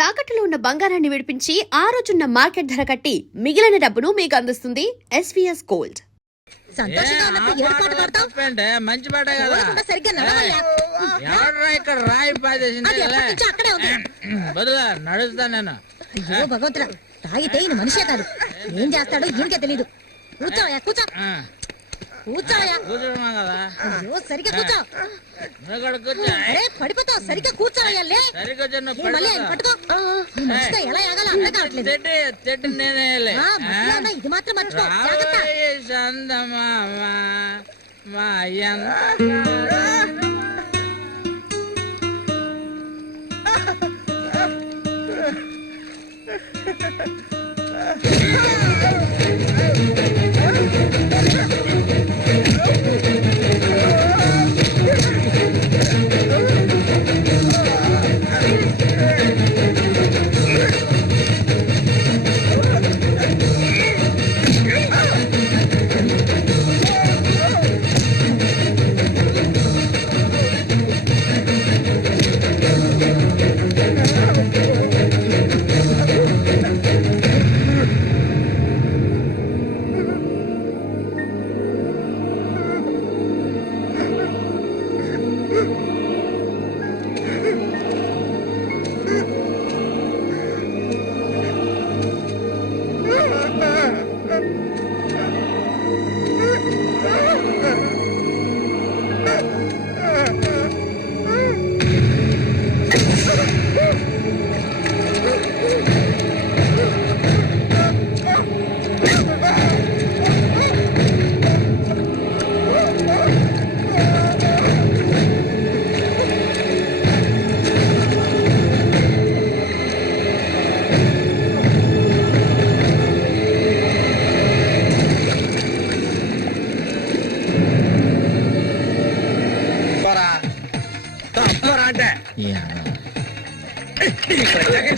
తాకట్టులో ఉన్న బంగారాన్ని విడిపించి ఆ రోజున్న మార్కెట్ ధర కట్టి మిగిలిన డబ్బును మీకు అందిస్తుంది ఎస్వీఎస్ గోల్డ్. మంచి పాట కదా ఇక్కడ రాయి బదులా నడుస్తా నేను. అయ్యో భగవంతుడా, తాగితే ఈయన మనిషే కాదు, ఏం చేస్తాడో ఈయనకే తెలీదు. కూర్చోయా కూర్చో కూర్చోయా కదా. అయ్యో సరిగ్గా కూర్చో, పడిపోతావు. సరిగ్గా కూర్చోయా. మళ్ళీ ఆయన పట్టుకో. ఈ మనిషితో ఎలా ఎగాలో అర్థం కావట్లేదు. ఇది మాత్రం మర్చిపో.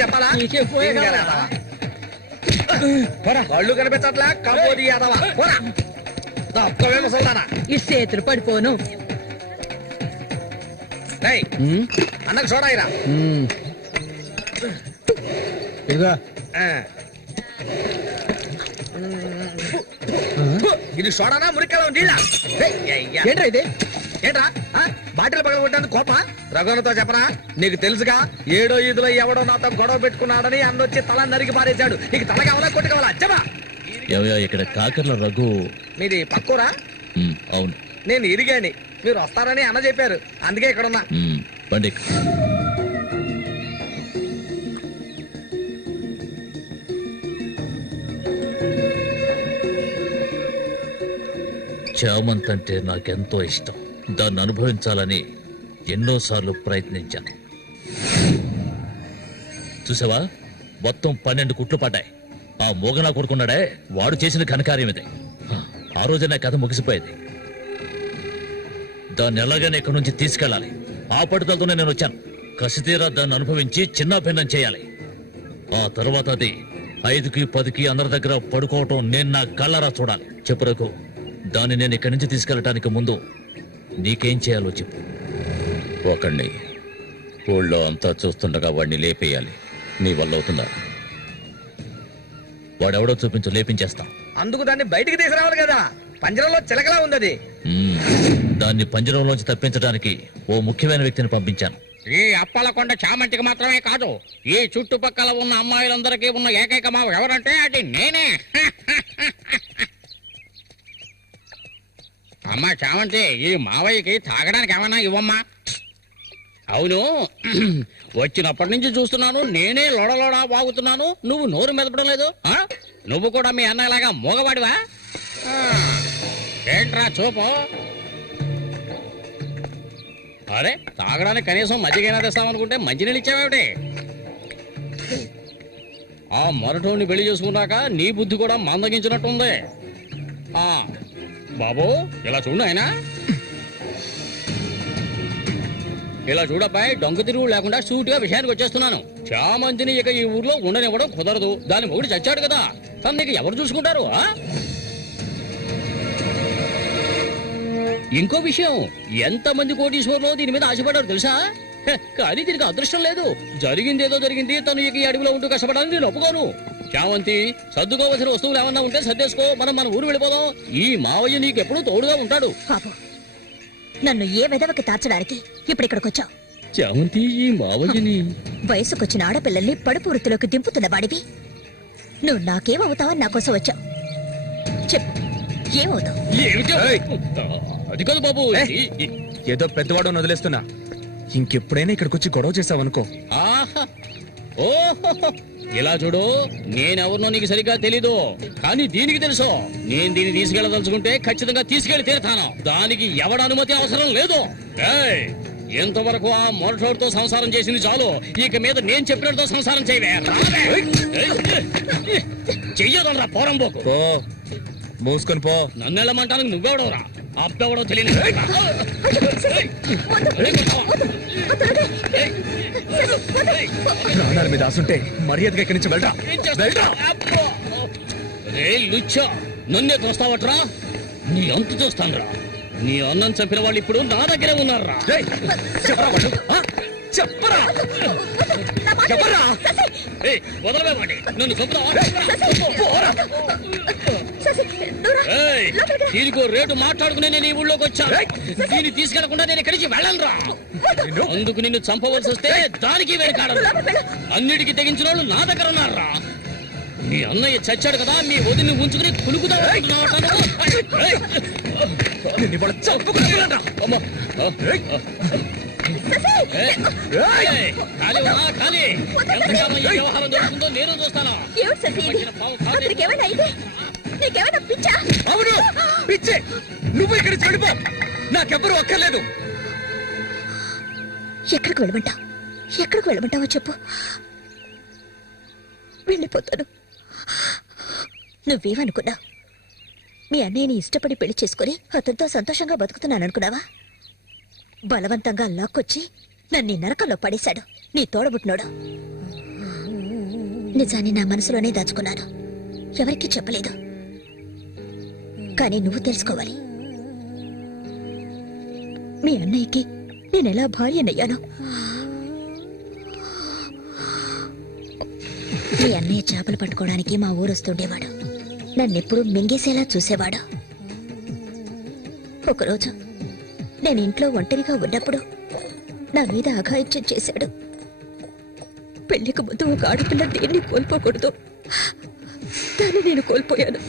చెప్పాలా కళ్ళు కనిపించట్లా కాబోది ఈ చేతులు పడిపోను. అన్నకు చూడాయిరా ఇది చూడనా మురికెలా నీళ్ళ ఏంట్రా ఇది? ఏంట్రా బాటిల్ పగల కొట్టేందుకు కోప? రఘునతో చెప్పనా, నీకు తెలుసుగా 7వ ఈదులో ఎవడో నాతో గొడవ పెట్టుకున్నాడని అన్నొచ్చి తల నరికి పారేశాడు. నీకు తల కావాలా కొట్టు కావాలా? చెప్పా. ఇక్కడ కాకర్ల రఘు మీది పక్కూరా? అవును, నేను ఇరిగాని, మీరు వస్తారని అన్న చెప్పారు, అందుకే ఇక్కడ ఉన్నా. బండి చామంత్ అంటే నాకెంతో ఇష్టం. దాన్ని అనుభవించాలని ఎన్నోసార్లు ప్రయత్నించాను. చూసావా, మొత్తం 12 కుట్లు పడ్డాయి. ఆ మోగనా కొడుకున్నాడే, వాడు చేసిన ఘనకార్యం ఇదే. ఆ రోజే నా కథ ముగిసిపోయేది. దాన్ని ఎలాగైనా ఇక్కడి నుంచి తీసుకెళ్ళాలి. ఆ పట్టుదలతోనే నేను వచ్చాను. కసితీరా దాన్ని అనుభవించి చిన్న భిన్నం చేయాలి. ఆ తర్వాత అది 5కి 10కి అందరి దగ్గర పడుకోవటం నేను నా కళ్ళరా చూడాలి. చెప్పు రఘు, దాన్ని నేను ఇక్కడి నుంచి తీసుకెళ్ళటానికి ముందు నీకేం చేయాలో చెప్పు. ఒకడిని ఊళ్ళో అంతా చూస్తుండగా వాడిని లేపేయాలి. నీ వల్ల అవుతుందా? వాడెవడో చూపించు, లేపించేస్తాం. అందుకు దాన్ని బయటికి తీసుకురావాలి కదా, పంజరంలో చిలకలా ఉంది. దాన్ని పంజరంలోంచి తప్పించడానికి ఓ ముఖ్యమైన వ్యక్తిని పంపించాను. ఈ అప్పలకొండ చామంతికి మాత్రమే కాదు, ఈ చుట్టుపక్కల ఉన్న అమ్మాయిలందరికీ ఉన్న ఏకైక మావ ఎవరంటే అది నేనే. అమ్మా చామంతి, ఈ మావయ్యకి తాగడానికి ఏమన్నా ఇవ్వమ్మా. అవును, వచ్చినప్పటి నుంచి చూస్తున్నాను, నేనే లొడలోడా వాగుతున్నాను, నువ్వు నోరు మెదపడం లేదు. నువ్వు కూడా మీ అన్నలాగా మోగవాడివా? ఏంట్రా చూపు? అరే, తాగడానికి కనీసం మజ్జిగైనా తెస్తామనుకుంటే మంచినీళ్ళు ఇచ్చావేమిటి? ఆ మొరటోని పెళ్లి చేసుకున్నాక నీ బుద్ధి కూడా మందగించినట్టుంది. బాబు, ఇలా చూడు ఆయన, ఇలా చూడబ్బాయి, డొంక తిరుగు లేకుండా సూటిగా విషయానికి వచ్చేస్తున్నాను. చామంతిని ఇక ఈ ఊర్లో ఉండనివ్వడం కుదరదు. దాని మొగుడు చచ్చాడు కదా, తను నీకు ఎవరు చూసుకుంటారు? ఇంకో విషయం, ఎంతమంది కోటీశ్వర్లో దీని మీద ఆశపడ్డారు తెలుసా? కానీ దీనికి అదృష్టం లేదు. జరిగిందేదో జరిగింది. తను ఇక ఈ అడవిలో ఉంటూ కష్టపడాలని నేను ఒప్పుకోను. చామంతి, సర్దుకోవలసిన వస్తువులు ఏమన్నా ఉంటే సర్దేసుకో. మన ఊరు వెళ్ళిపోదాం. ఈ మావయ్య నీకెప్పుడు తోడుగా ఉంటాడు. పాపు, నన్ను ఏ విధవకి తార్చడానికి ఇప్పుడు ఇక్కడికి వచ్చావు? చామంతి, ఈ మావయ్యని వయసుకొచ్చిన ఆడపిల్లల్ని పడుపు వృత్తిలోకి దింపుతున్న వాడివి నువ్వు నాకేమవుతావని నా కోసం వచ్చావు. చెప్పు, ఏమవుతావు? ఏమిటి? అది కాదు బాబు. ఏదో పెద్దవాడు వదిలేస్తున్నా. ఇంకెప్పుడైనా ఇక్కడికి వచ్చి గొడవ చేసావనుకో. ఆహా, ఓహో, ఇలా చూడు, నేనెవరినో నీకు సరిగ్గా తెలీదు, కానీ దీనికి తెలుసు. నేను దీన్ని తీసుకెళ్ళదలుచుకుంటే ఖచ్చితంగా తీసుకెళ్లి తీరుతాను. దానికి ఎవడ అనుమతి అవసరం లేదు. ఏయ్, ఎంతవరకు ఆ మొరటోడితో సంసారం చేసింది చాలు. ఇక మీద నేను చెప్పినట్టు సంసారం చేయవే. చెయ్యదనరా పోరంబోకు. పో, మూసుకొని పో. నన్ను వెళ్ళమంటానికి నువ్వెవడవరా? అబ్బెవడో తెలియదు. ప్రాణాల మీద ఆసుంటే మర్యాదగా ఇక్కడి నుంచి వెళ్ళరా. రే లుచ్చా, నన్నే తోస్తావట్రా? నీ అంతు చూస్తానురా. నీ అన్నం చంపిన వాళ్ళు ఇప్పుడు నా దగ్గరే ఉన్నారా? చెప్పరా వాళ్ళు? ఆ? చెప్పరా చెప్పరా? వదలవేవాడి, నన్ను దీనికో రేటు మాట్లాడుకునే నేను ఈ ఊళ్ళోకి వచ్చాను. దీన్ని తీసుకెళ్లకుండా నేను ఇక్కడికి వెళ్ళనురా. అందుకు నిన్ను చంపవలసి వస్తే దానికి వెనకాడరు. అన్నిటికీ తెగించిన వాళ్ళు నా దగ్గర ఉన్నారా? మీ అన్నయ్య చచ్చాడు కదా, మీ వదిని ఉంచుకుని కులుకుదా. వ్యవహారం జరుగుతుందో నేను చూస్తాను. అవును, పిచ్చే. నువ్వు ఇక్కడి నుంచి వెళ్ళిపో. నాకెవ్వరూ అక్కర్లేదు. ఎక్కడికి వెళ్ళమంటావు? ఎక్కడికి వెళ్ళమంటావో చెప్పు, వెళ్ళిపోతాను. నువ్వేమనుకున్నావు? మీ అన్నయ్యని ఇష్టపడి పెళ్లి చేసుకుని అతనితో సంతోషంగా బతుకుతున్నాను అనుకున్నావా? బలవంతంగా లాక్కొచ్చి నన్ను నరకంలో పడేశాడు నీ తోడబుట్టినోడు. నిజాన్ని నా మనసులోనే దాచుకున్నాను, ఎవరికీ చెప్పలేదు. కానీ నువ్వు తెలుసుకోవాలి, మీ అన్నయ్యకి నేనెలా భార్యనయ్యాను. మీ అన్నయ్య చేపలు పట్టుకోవడానికి మా ఊరొస్తుండేవాడు. నన్నెప్పుడు మింగేసేలా చూసేవాడు. ఒకరోజు నేను ఇంట్లో ఒంటరిగా ఉన్నప్పుడు నా మీద అఘాయిత్యం చేశాడు. పెళ్లికి ముందు ఒక ఆడపిల్ల దేన్ని కోల్పోకూడదు, దాన్ని నేను కోల్పోయాను.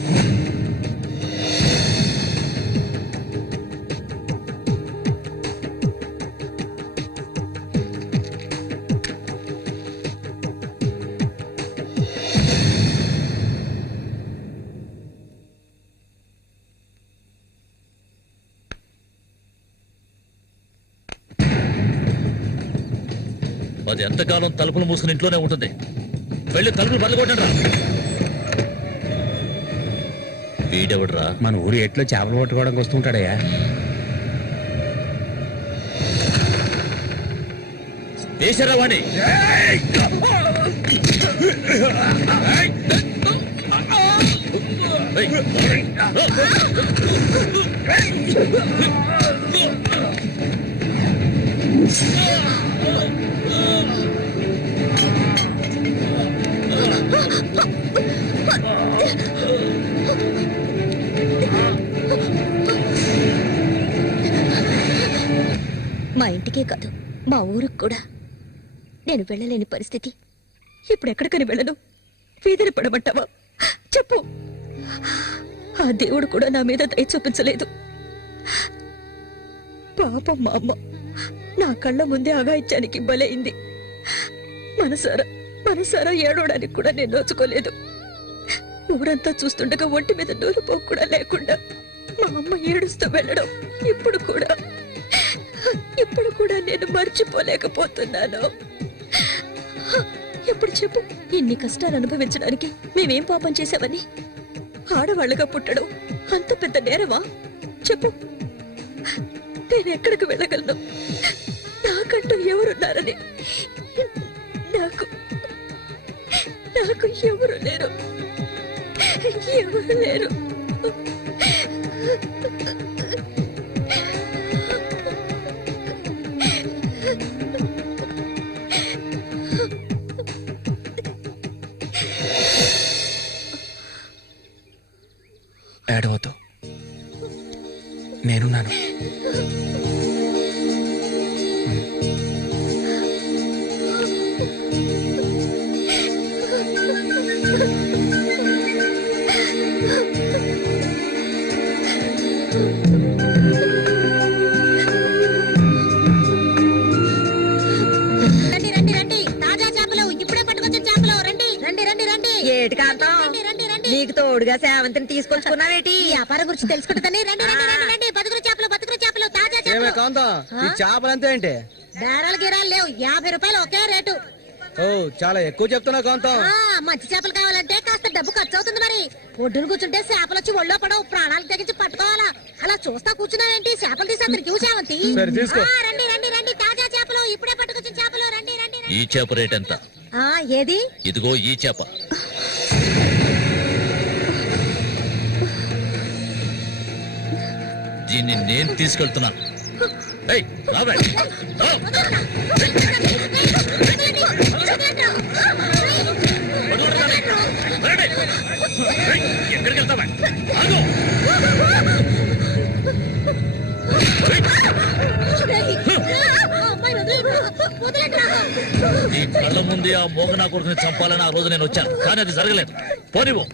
అది ఎంతకాలం తలుపులు మూసుకుని ఇంట్లోనే ఉంటుంది. వెళ్ళి తలుపులు పడగొట్టండి రా. వీడెవడరా? మన ఊరు ఎట్లో చేపలు పట్టుకోవడానికి వస్తుంటాడయ్యా. వేసారా వాణ్ణి? మా ఇంటికే కాదు, మా ఊరికి కూడా నేను వెళ్ళలేని పరిస్థితి. ఇప్పుడు ఎక్కడికని వెళ్ళను? వీధిని పడమంటావా? చెప్పు. ఆ దేవుడు కూడా నా మీద దయ చూపించలేదు. పాపం మా అమ్మ నా కళ్ళ ముందే అఘాయిత్యానికి బలైంది. మనసారా ఏడవడానికి కూడా నేను నోచుకోలేదు. ఊరంతా చూస్తుండగా ఒంటి మీద నూరుపోకు కూడా లేకుండా మా అమ్మ ఏడుస్తూ వెళ్ళడం ఇప్పుడు కూడా నేను మర్చిపోలేకపోతున్నాను. ఎప్పుడు చెప్పు, ఇన్ని కష్టాలు అనుభవించడానికి మేమేం పాపం చేశామని? ఆడవాళ్ళగా పుట్టడం అంత పెద్ద నేరమా? చెప్పు, నేను ఎక్కడికి వెళ్ళగలను? నాకంటూ ఎవరున్నారని? నాకు ఎవరు లేరు. ఏడవద్దు, నేనున్నాను. రండి రండి రండి, తాజా చేపలు ఇప్పుడే పట్టుకొచ్చిన చేపలు. రండి రండి రండి రండి. ఏటి కాంతం, రండి రండి రండి. నీకు తోడుగా సేవంతిని తీసుకొచ్చుకున్నావేటి? ఈ వ్యాపారం గురించి తెలుసుకుంటుందని రండి రండి రండి రండి. బతుకులు చేపలు, బతుకులు చేపలు, తాజా చేపలు. కాంతం ఈ చేపలు అంతే ఏంటి? బేరాలు గీరాలు లేవు, 50 రూపాయలు ఒకే రేటు. ఓ చాలా ఎక్కువ చెప్తున్నా కాంతం. మంచి చేపలు కావాలంటే కాస్త డబ్బు ఖర్చు అవుతుంది. మరి ఒడ్డును కూర్చుంటే చేపలు వచ్చి ఒళ్ళో పడవు, ప్రాణాలు తెగించి పట్టుకోవాలా. అలా చూస్తా కూర్చున్నావేంటి? చేపలు తీసి అందరికి చేవంతి. సరే, తీసుకో. రండి రండి రండి, తాజా చేపలు ఇప్పుడే పట్టుకొచ్చిన చేపలు. రండి రండి రండి. ఈ చేప రేట్ ఎంత? ఏది? ఇదిగో ఈ చేప. దీన్ని నేను తీసుకెళ్తున్నాను. ఏయ్, రావే. రా. రండి. ఏయ్, ఎక్కడికి వెళ్తావా? ఆగు. నీ కళ్ళ ముందే ఆ మోగనా కొడుకుని చంపాలని ఆ రోజు నేను వచ్చాను, కానీ అది జరగలేదు. పోనివ్వు.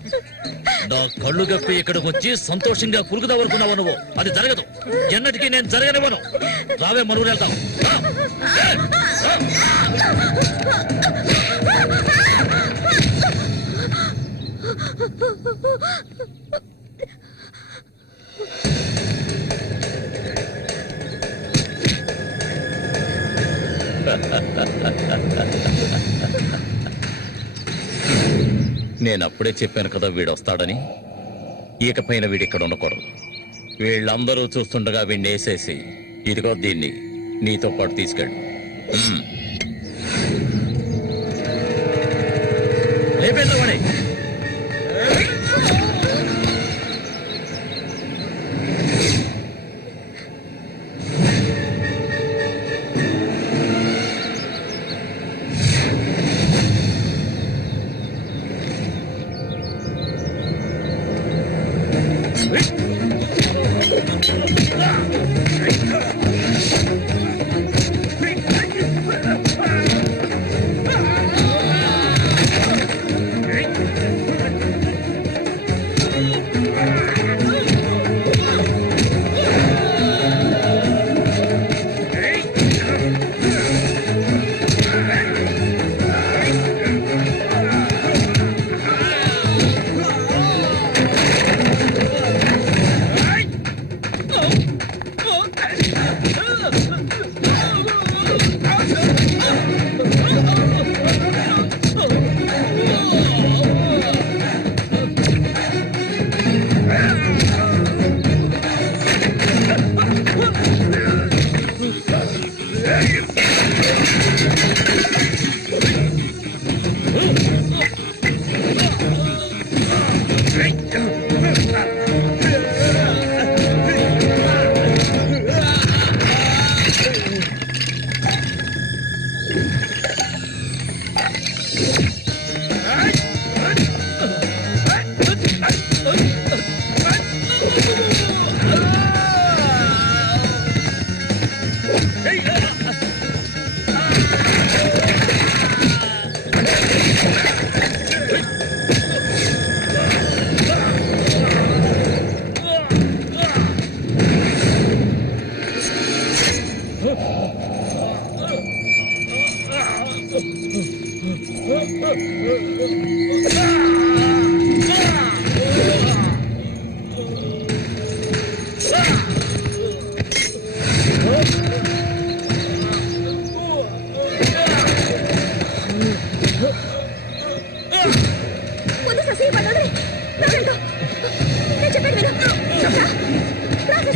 నా కళ్ళు గప్పి ఇక్కడికి వచ్చి సంతోషంగా పురుగుదవరుకున్నావు నువ్వు. అది జరగదు, ఎన్నటికీ నేను జరగనివ్వను. రావే, మనూరు వెళ్తాం. నేనప్పుడే చెప్పాను కదా వీడు వస్తాడని. ఇకపైన వీడిక్కడ ఉండకూడదు. వీళ్ళందరూ చూస్తుండగా వీడిని వేసేసి ఇదిగో దీన్ని నీతో పాటు తీసుకెళ్ళు. లేపేద్దామని.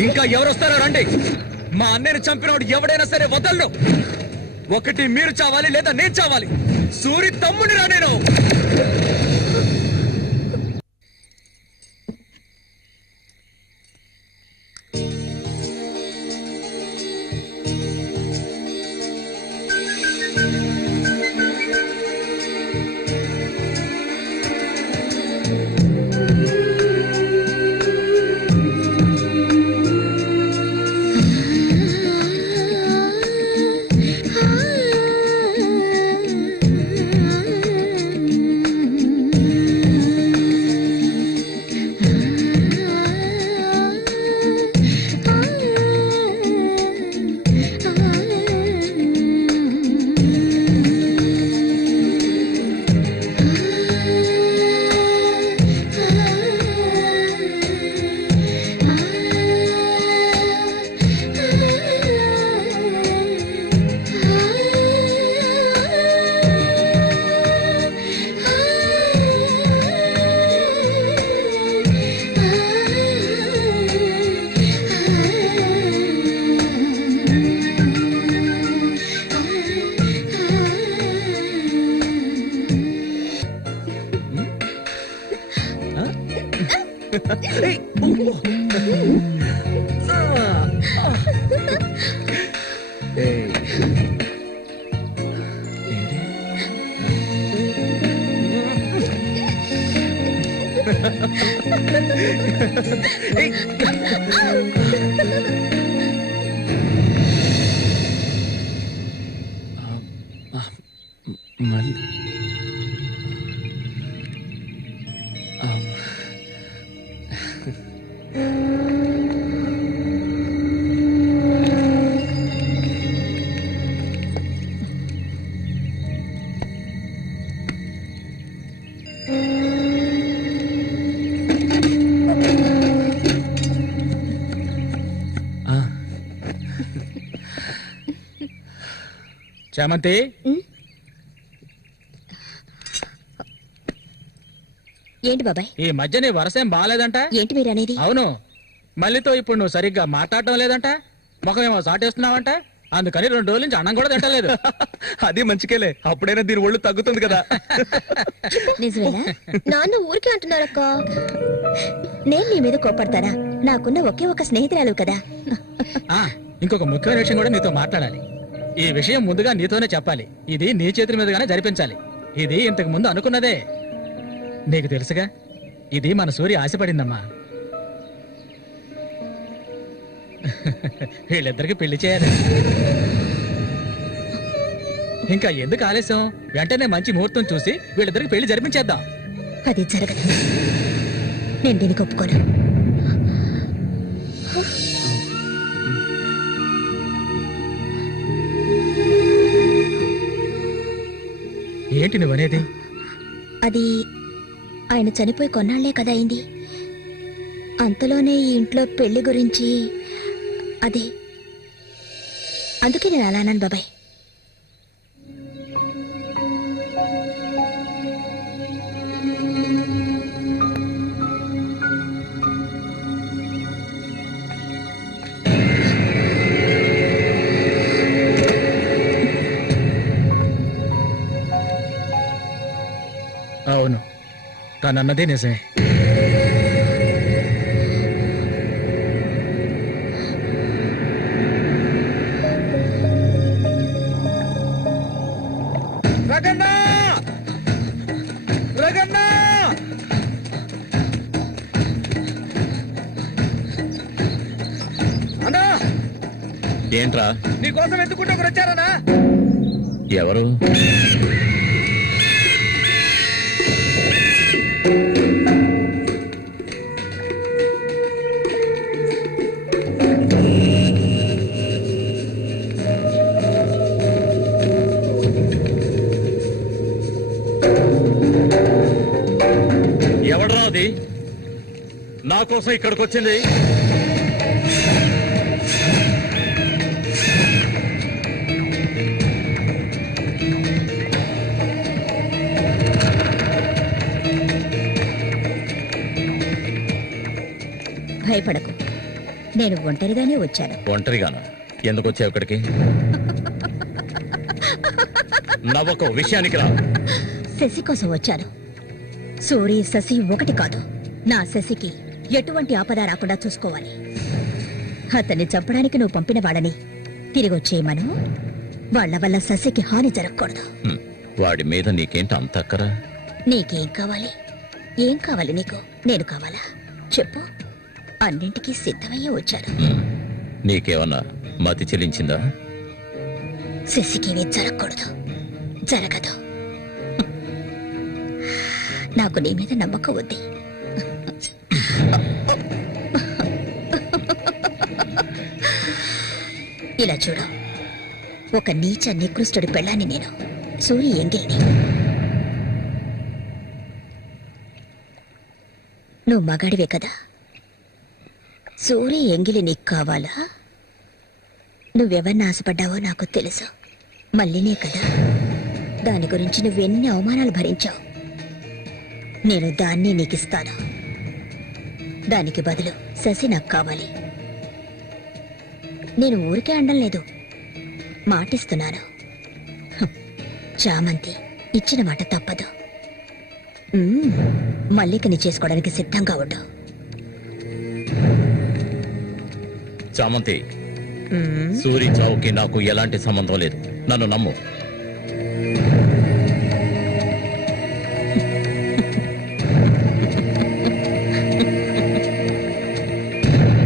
ఇంకా ఎవరొస్తారో రండి. మా అన్నయ్యను చంపినోడు ఎవడైనా సరే వదలను. ఒకటి మీరు చావాలి, లేదా నేను చావాలి. సూరి తమ్ముని రా నేను. ఏయ్, ఓ, ఓ. ఏయ్. ఏంటి? ఏయ్. మళ్ళీ చామంతి ఏంటి బాబాయ్? ఈ మధ్య నీ వరసేం బాగాలేదంట. ఏంటి మీరు అనేది? అవును, మళ్ళీతో ఇప్పుడు నువ్వు సరిగ్గా మాట్లాడటం లేదంట, ముఖమేమో సాటేస్తున్నావంట, అందుకని 2 రోజుల నుంచి అన్నం కూడా తింటలేదు. అది మంచికేలే, అప్పుడైనా దీని ఒళ్ళు తగ్గుతుంది కదా. నిజమేనా? నాన్న ఊరికే అంటున్నారక్క. నేను నీ మీద కోపడతానా? నాకున్న ఒకే ఒక స్నేహితురాలు కదా. ఆ, ఇంకొక ముఖ్యమైన విషయం కూడా నీతో మాట్లాడాలి. ఈ విషయం ముందుగా నీతోనే చెప్పాలి. ఇది నీ చేతుల మీదుగానే జరిపించాలి. ఇది ఇంతకు ముందు అనుకున్నదే. నీకు తెలుసుగా, ఇది మన సూర్య ఆశపడిందమ్మా. వీళ్ళిద్దరికి పెళ్లి చేయాలి. ఇంకా ఎందుకు ఆలస్యం? వెంటనే మంచి ముహూర్తం చూసి వీళ్ళిద్దరికి పెళ్లి జరిపించేద్దాం. అది జరగదు. నేను దీనికి ఒప్పుకోను. ఏంటి నువ్వనేది? అది ఆయన చనిపోయి కొన్నాళ్లే కదా అయింది. అంతలోనే ఈ ఇంట్లో పెళ్లి గురించి అదే, అందుకే నేను అలా అన్నాను బాబాయ్. అవును, తనన్నదే నిజమే. రగన్నా! రగన్నా! అన్నా, ఏంట్రా? నీకోసం ఎందుకుంటే ఒకరు వచ్చారనా? ఎవరు? ఎవడరా అది నా కోసం ఇక్కడికి వచ్చింది? భయపడకు, నేను ఒంటరిగానే వచ్చాను. ఒంటరిగాను? ఎందుకు వచ్చావు ఇక్కడికి? నవ్వకు, విషయానికి రా. శశి కోసం వచ్చాను. సూరి శశి ఒకటి కాదు. నా శశికి ఎటువంటి ఆపద రాకుండా చూసుకోవాలి. అతన్ని చంపడానికి నువ్వు పంపిన వాడని తిరిగి వచ్చేయమను. వాళ్ల వల్ల శశికి హాని జరగకూడదు. వాడి మీద నీకేంటి అంత అక్కరా? నీకేం కావాలి? ఏం కావాలి నీకు? నేను కావాలా? చెప్పు. అన్నింటికీ సిద్ధమయ్యే వచ్చాను. నీకేమన్నా మతి చెల్లించిందా? శశికేమీ జరగకూడదు. జరగదు. నాకు నీ మీద నమ్మకం ఉంది. ఇలా చూడు, ఒక నీచ నికృష్టుడి పెళ్ళాన్ని నేను, సూరి ఎంగిల్ని. నువ్వు మగాడివే కదా. సూరి ఎంగిలి నీకు కావాలా? నువ్వెవరిని ఆశపడ్డావో నాకు తెలుసు. మళ్ళీనే కదా. దాని గురించి నువ్వెన్ని అవమానాలు భరించావు. నేను దాన్ని నీకిస్తాను. దానికి బదులు శశి నాకు కావాలి. నేను ఊరికే అండం లేదు, మాటిస్తున్నాను. చామంతి ఇచ్చిన మాట తప్పదు. మల్లికని చేసుకోవడానికి సిద్ధంగా ఉండు. చామంతి, సూరి చావుకి నాకు ఎలాంటి సంబంధం లేదు. నన్ను నమ్ము.